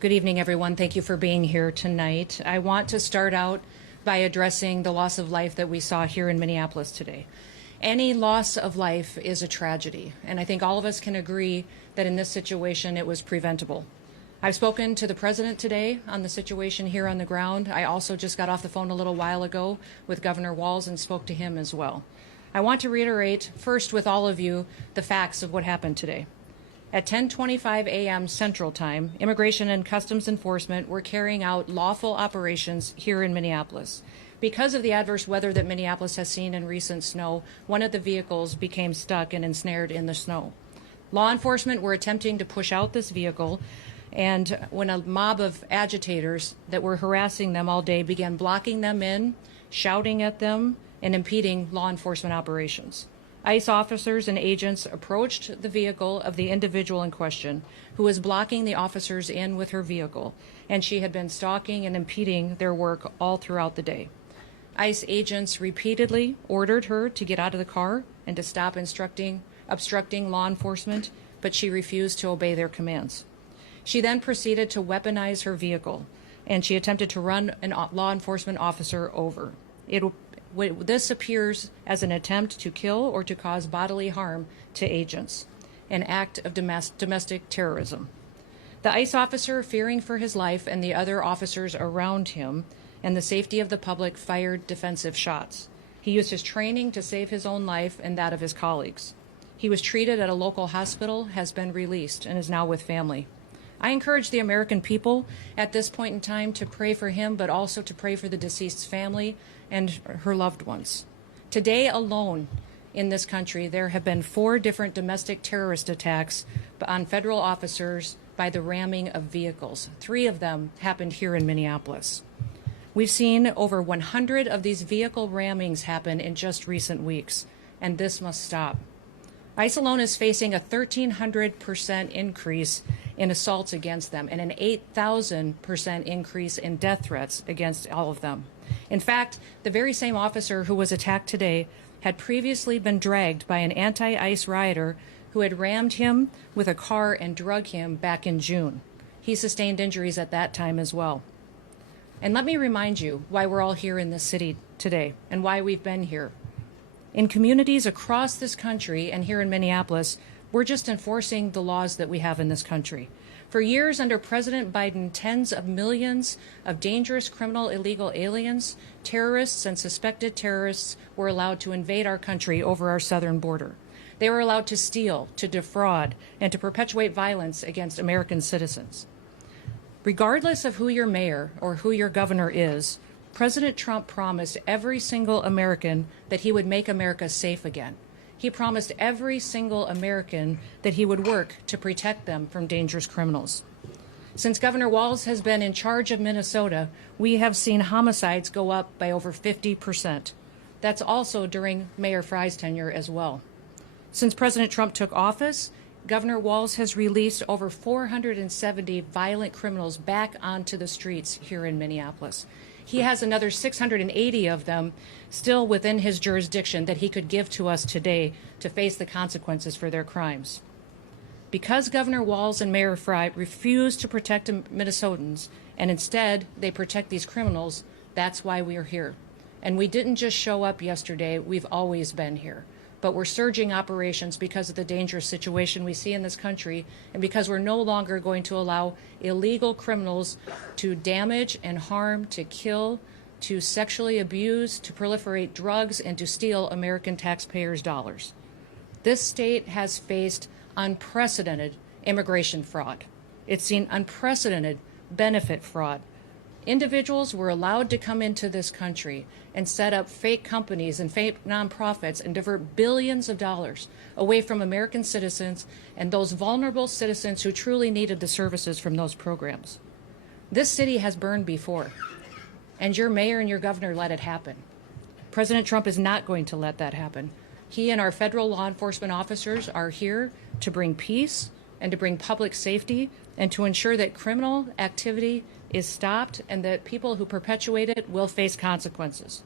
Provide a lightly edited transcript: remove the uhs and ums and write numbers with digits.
Good evening, everyone. Thank you for being here tonight. I want to start out by addressing the loss of life that we saw here in Minneapolis today. Any loss of life is a tragedy, and I think all of us can agree that in this situation it was preventable. I've spoken to the President today on the situation here on the ground. I also just got off the phone a little while ago with Governor Walz and spoke to him as well. I want to reiterate first with all of you the facts of what happened today. At 10:25 a.m. Central Time, Immigration and Customs Enforcement were carrying out lawful operations here in Minneapolis. Because of the adverse weather that Minneapolis has seen in recent snow, one of the vehicles became stuck and ensnared in the snow. Law enforcement were attempting to push out this vehicle, and when a mob of agitators that were harassing them all day began blocking them in, shouting at them, and impeding law enforcement operations. ICE officers and agents approached the vehicle of the individual in question, who was blocking the officers in with her vehicle, and she had been stalking and impeding their work all throughout the day. ICE agents repeatedly ordered her to get out of the car and to stop obstructing law enforcement, but she refused to obey their commands. She then proceeded to weaponize her vehicle, and she attempted to run a law enforcement officer over. This appears as an attempt to kill or to cause bodily harm to agents, an act of domestic terrorism. The ICE officer, fearing for his life and the other officers around him and the safety of the public, fired defensive shots. He used his training to save his own life and that of his colleagues. He was treated at a local hospital, has been released, and is now with family. I encourage the American people at this point in time to pray for him, but also to pray for the deceased's family and her loved ones. Today alone in this country, there have been 4 different domestic terrorist attacks on federal officers by the ramming of vehicles. 3 of them happened here in Minneapolis. We've seen over 100 of these vehicle rammings happen in just recent weeks, and this must stop. ICE alone is facing a 1,300% increase in assaults against them and an 8,000% increase in death threats against all of them. In fact, the very same officer who was attacked today had previously been dragged by an anti-ICE rioter who had rammed him with a car and drug him back in June. He sustained injuries at that time as well. And let me remind you why we're all here in this city today and why we've been here. In communities across this country and here in Minneapolis, we're just enforcing the laws that we have in this country. For years under President Biden, tens of millions of dangerous criminal illegal aliens, terrorists, and suspected terrorists were allowed to invade our country over our southern border. They were allowed to steal, to defraud, and to perpetuate violence against American citizens. Regardless of who your mayor or who your governor is, President Trump promised every single American that he would make America safe again. He promised every single American that he would work to protect them from dangerous criminals. Since Governor Walz has been in charge of Minnesota, we have seen homicides go up by over 50%. That's also during Mayor Frye's tenure as well. Since President Trump took office, Governor Walz has released over 470 violent criminals back onto the streets here in Minneapolis. He has another 680 of them still within his jurisdiction that he could give to us today to face the consequences for their crimes. Because Governor Walz and Mayor Frye refuse to protect Minnesotans, and instead they protect these criminals, that's why we are here. And we didn't just show up yesterday, we've always been here. But we're surging operations because of the dangerous situation we see in this country and because we're no longer going to allow illegal criminals to damage and harm, to kill, to sexually abuse, to proliferate drugs, and to steal American taxpayers' dollars. This state has faced unprecedented immigration fraud. It's seen unprecedented benefit fraud. Individuals were allowed to come into this country and set up fake companies and fake nonprofits and divert billions of dollars away from American citizens and those vulnerable citizens who truly needed the services from those programs. This city has burned before, and your mayor and your governor let it happen. President Trump is not going to let that happen. He and our federal law enforcement officers are here to bring peace and to bring public safety and to ensure that criminal activity is stopped and that people who perpetuate it will face consequences.